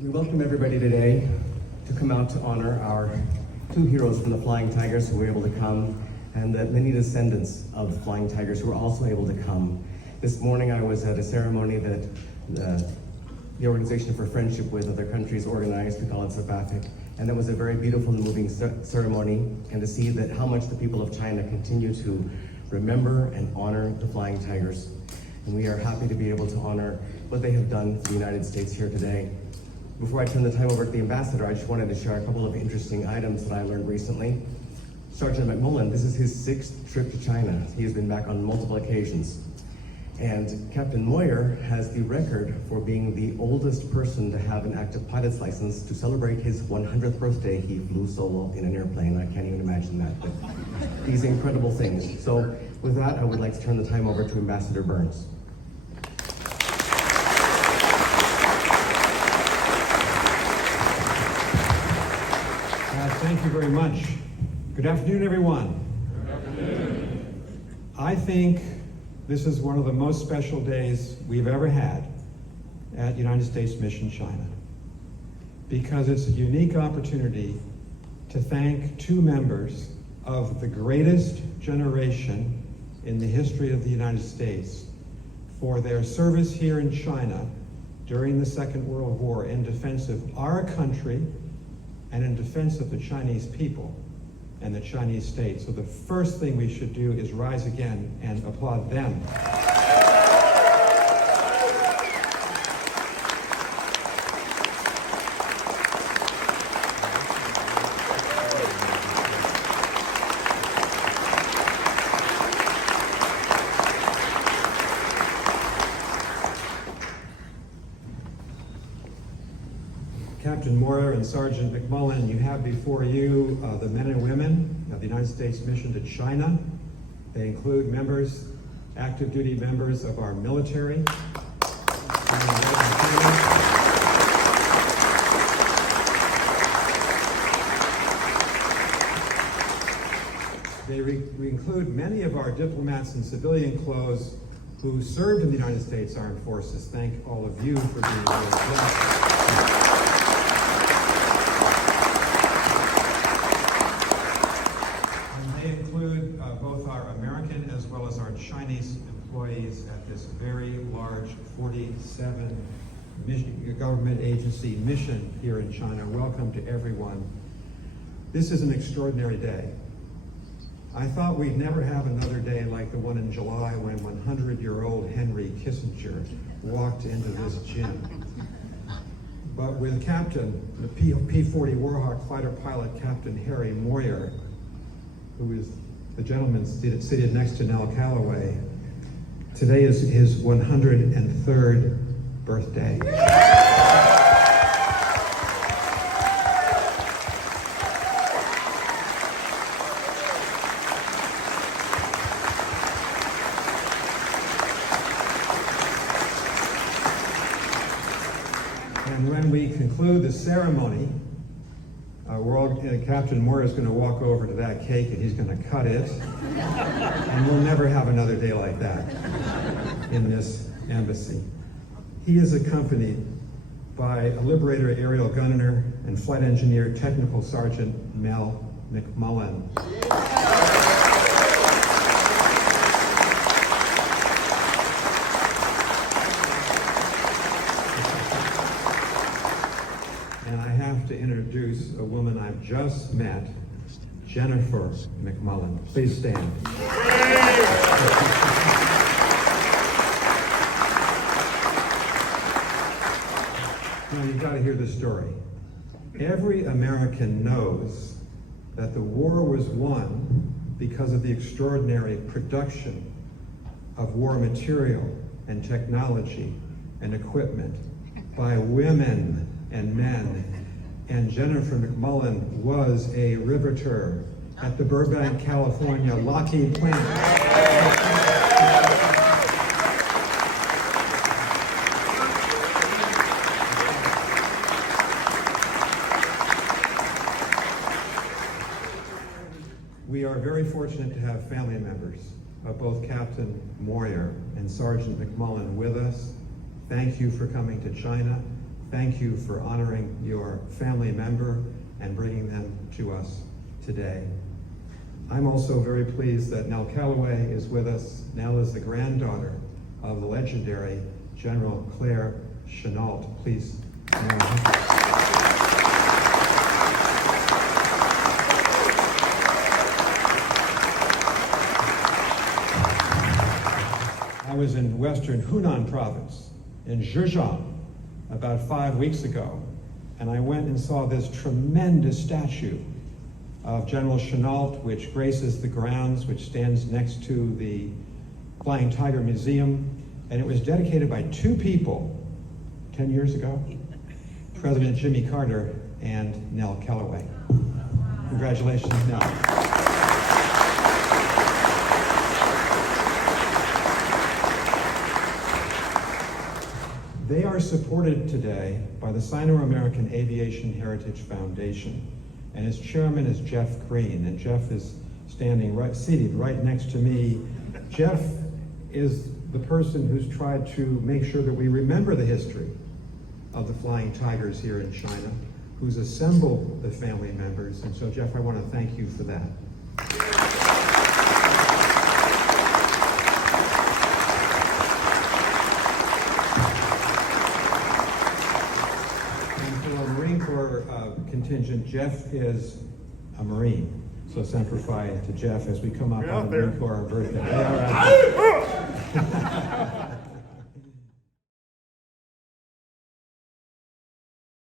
We welcome everybody today to come out to honor our two heroes from the Flying Tigers who were able to come, and the many descendants of the Flying Tigers who were also able to come. This morning I was at a ceremony that the Organization for Friendship with Other Countries organized. We call it SAPAFIC, and it was a very beautiful and moving ceremony, and to see that how much the people of China continue to remember and honor the Flying Tigers. And we are happy to be able to honor what they have done for the United States here today. Before I turn the time over to the ambassador, I just wanted to share a couple of interesting items that I learned recently. Sergeant McMullen, this is his 6th trip to China. He has been back on multiple occasions. And Captain Moyer has the record for being the oldest person to have an active pilot's license. To celebrate his 100th birthday, he flew solo in an airplane. I can't even imagine that, but these incredible things. So with that, I would like to turn the time over to Ambassador Burns. Thank you very much. Good afternoon, everyone. Good afternoon. I think this is one of the most special days we've ever had at United States Mission China, because it's a unique opportunity to thank two members of the greatest generation in the history of the United States for their service here in China during the Second World War in defense of our country and in defense of the Chinese people and the Chinese state. So the first thing we should do is rise again and applaud them. Captain Moyer and Sergeant McMullen, you have before you the men and women of the United States Mission to China. They include members, active duty members of our military. We include many of our diplomats in civilian clothes who served in the United States Armed Forces. Thank all of you for being here as well. Both our American as well as our Chinese employees at this very large 47 government agency mission here in China. Welcome to everyone. This is an extraordinary day. I thought we'd never have another day like the one in July when 100-year-old Henry Kissinger walked into this gym. But with the P-40 Warhawk fighter pilot, Captain Harry Moyer, who is the gentleman seated next to Nell Calloway, today is his 103rd birthday. And when we conclude the ceremony, Captain Moyer is going to walk over to that cake and he's going to cut it. And we'll never have another day like that in this embassy. He is accompanied by a Liberator aerial gunner and flight engineer Technical Sergeant Mel McMullen. And I have to introduce a woman I've just met, Jennifer McMullen. Please stand. Now you've got to hear this story. Every American knows that the war was won because of the extraordinary production of war material and technology and equipment by women and men. And Jennifer McMullen was a riveter at the Burbank, California Lockheed plant. We are very fortunate to have family members of both Captain Moyer and Sergeant McMullen with us. Thank you for coming to China. thank you for honoring your family member and bringing them to us today. I'm also very pleased that Nell Calloway is with us. Nell is the granddaughter of the legendary General Chenault. Please. I was in western Hunan province, in Zhejiang, about 5 weeks ago, and I went and saw this tremendous statue of General Chenault, which graces the grounds, which stands next to the Flying Tiger Museum, and it was dedicated by two people 10 years ago, President Jimmy Carter and Nell Calloway. Congratulations, Nell. They are supported today by the Sino-American Aviation Heritage Foundation, and its chairman is Jeff Greene, and Jeff is seated right next to me. Jeff is the person who's tried to make sure that we remember the history of the Flying Tigers here in China, who's assembled the family members, and so Jeff, I want to thank you for that. Contingent, Jeff is a Marine, so Semper Fi to Jeff as we come up on the Marine Corps birthday.